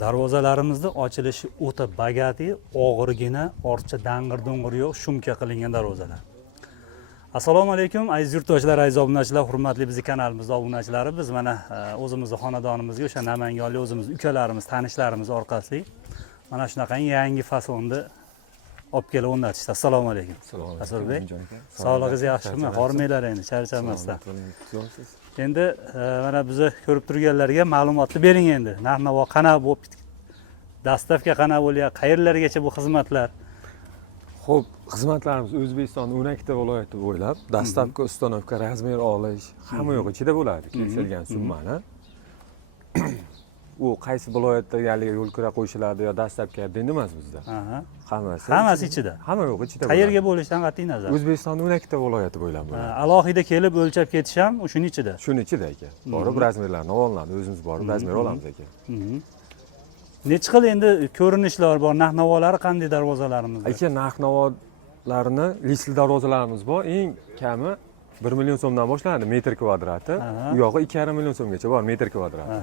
Darvozalarimizni ochilishi o'ta bagati, og'irgina, ortcha dang'ir-do'ng'ir yo'q, shumka qilingan darvozalar. Assalomu alaykum aziz yurtdoshlar, aziz obunachilar, hurmatli bizning kanalimizning obunachilari. Biz mana o'zimizning xonadonimizga, o'sha Namanganlik o'zimiz ukalarimiz, tanishlarimiz orqali mana shunaqa yangi fasonni olib kelib o'rnatishdi. Assalomu alaykum. Asurbek, sog'lig'ingiz yaxshimi? Hormanglar endi, charchamasdan. Endi mana bizni ko'rib turganlarga ma'lumotni bering endi. Narx-navo qanaqa bo'lib, dastavka qanaqa bo'lyapti, qayerlargacha bu xizmatlar? Xo'p, xizmatlarimiz O'zbekistonning 12 ta viloyati bo'ylab dastavka, ustanovka, razmer olish hamma yo'q ichida bo'ladi. Kelishilgan summani. U qaysi viloyatdaganligi yo'l kira qo'yishiladi yo dastavka endi emas bizda. Hammasi ichida. Hamma yo'q ichida. Qayerga bo'lishidan qat'iy nazar. O'zbekistonning 12 ta viloyati bo'ylab bo'ladi. Alohida kelib o'lchab ketish ham shuning ichida. Shuning ichida aka. Borib razmerlarni olinadi, o'zimiz borib razmer olamiz aka. Necha xil endi ko'rinishlar bor, narx-navolari qanday darvozalarimizda? Aka, narx-navolarni listli darvozalarimiz bor. Eng kami 1 million so'mdan boshlanadi metr kvadrati. U yog'i 2,5 million so'mgacha bor metr kvadrati.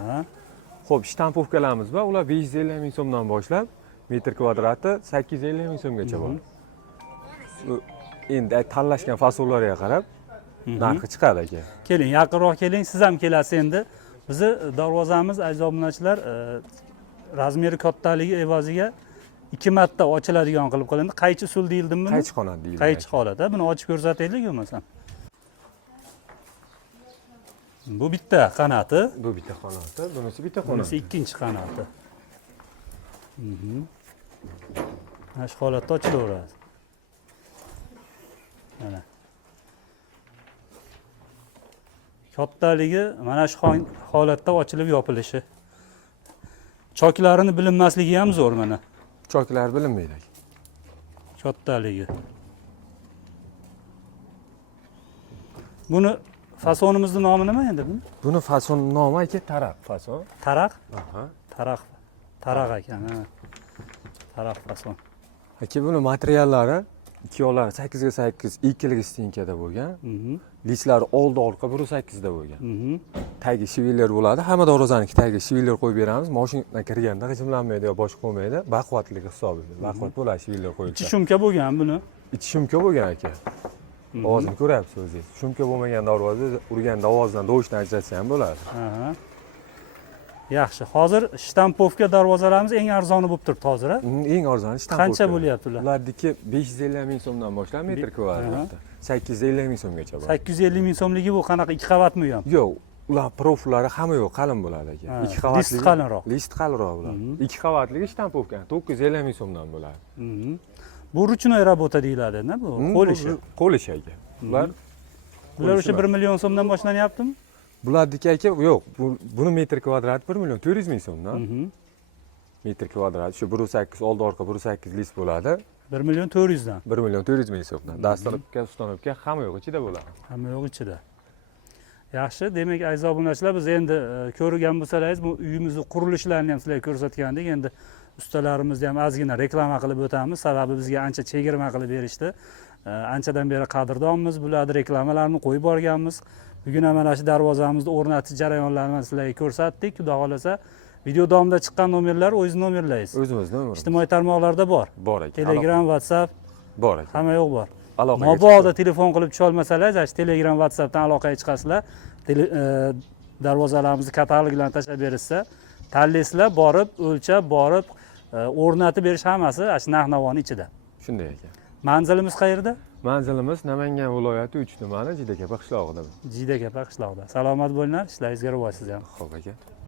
Xo'p, shtampovkalarimiz bor. Ular 550 ming so'mdan boshlab metr kvadrati 850 ming so'mgacha bor. Endi tanlashgan fasollarga qarab narxi chiqadi aka. Keling, yaqinroq keling, siz ham kelasiz endi. Bizni darvozamiz aziz obunachilar razmeri kattaligi evaziga 2 marta ochiladigan qilib qilindi. Qaychi usul deyildimi buni? Qaychi holat deyiladi. Qaychi holat. Buni ochib ko'rsataylik bo'lmasam. Bu bitta qanoti. Bu bitta qanoti, bunisi bitta qanoti. Bunisi ikkinchi qanoti. Mana shu holatda ochilaveradi. Mana. Kattaligi mana shu holatda ochilib yopilishi. Choklarini bilinmasligi ham zo'r mana. Choklar bilinmaydi. Kattaligi. Buni fasonimizning nomi nima endi buni? Buni fason nomi aka taraq fason. Taraq? Aha. Taraq ekan, ha. Taraq fason. Aka, buni materiallari ikki yoqlari 8 ga 8 ikkilik stinkada bo'lgan. Listlari oldi orqa 1.8 da bo'lgan. Tagi shiveler bo'ladi. Hamma darvozaniki tagiga shiveler qo'yib beramiz. Mashina kirganda g'ijimlanmaydi yo boshqa bo'lmaydi. Baquvvatligi hisobiga. Baquvvat bo'ladi shiveler qo'yilsa. Ichi shumka bo'lgan buni. Ichi shumka bo'lgan aka. Ovozini ko'ryapsiz o'zingiz. Shumka bo'lmagan darvoza urganda ovozidan dovushdan ajratsa ham bo'ladi. Yaxshi. Hozir shtampovka darvozalarimiz eng arzoni bo'lib turibdi hozir, ha? Eng arzoni shtampovka. Qancha bo'lyapti ular? Ularniki 550 ming so'mdan boshlab metr kvadratda 850 ming so'mgacha bor. 850 ming so'mligi bu qanaqa 2 qavatmi ham? Yo'q, ular profillari hamma yo'q, qalin bo'ladi aka. 2 qavatli. List qalinroq. List qalinroq ular. 2 qavatligi shtampovka 950 ming so'mdan bo'ladi. Bu ruchnoy работа deyiladi-da, bu qo'l ishi. Qo'l ishi aka. Bular o'sha 1 million so'mdan boshlanyaptimi? Bulardiki aka, yo'q, buni metr kvadrati 1 million 400 ming so'mdan. Metr kvadrati shu 1.8 oldi orqa 1.8 list bo'ladi. 1 million 400 dan. 1 million 400 ming so'mdan. Dastavka, ustanovka hamma yo'q ichida bo'ladi. Hamma yo'q ichida. Yaxshi, demak aziz obunachilar, biz endi ko'rgan bo'lsangiz, bu uyimizning qurilishlarini ham sizlarga ko'rsatgandik. Endi ustalarimizni ham ozgina reklama qilib o'tamiz, sababi bizga ancha chegirma qilib berishdi. Anchadan beri qadrdonmiz, bularni reklamalarni qo'yib borganmiz. Bugun ham mana shu darvozamizni o'rnatish jarayonlarini sizlarga ko'rsatdik. Xudo xolasa, video davomida chiqqan nomerlar o'zingiz nomerlaysiz. O'zimizni nomerimiz. Ijtimoiy tarmoqlarda bor. Bor aka. Telegram, WhatsApp bor aka. Hamma yo'q bor. Aloqaga Mabodo telefon qilib tusha olmasangiz, shu Telegram, WhatsAppdan aloqaga chiqasizlar. Darvozalarimizni kataloglarni tashlab berishsa, tanlaysizlar, borib, o'lchab, borib, o'rnatib berish hammasi shu narx-navoning ichida. Shunday ekan. Manzilimiz qayerda? Manzilimiz Namangan viloyati 3 tumani Jidakapa qishlog'ida. Jidakapa qishlog'ida. Salomat bo'linglar, ishlaringizga rivoj siz ham. Xo'p aka.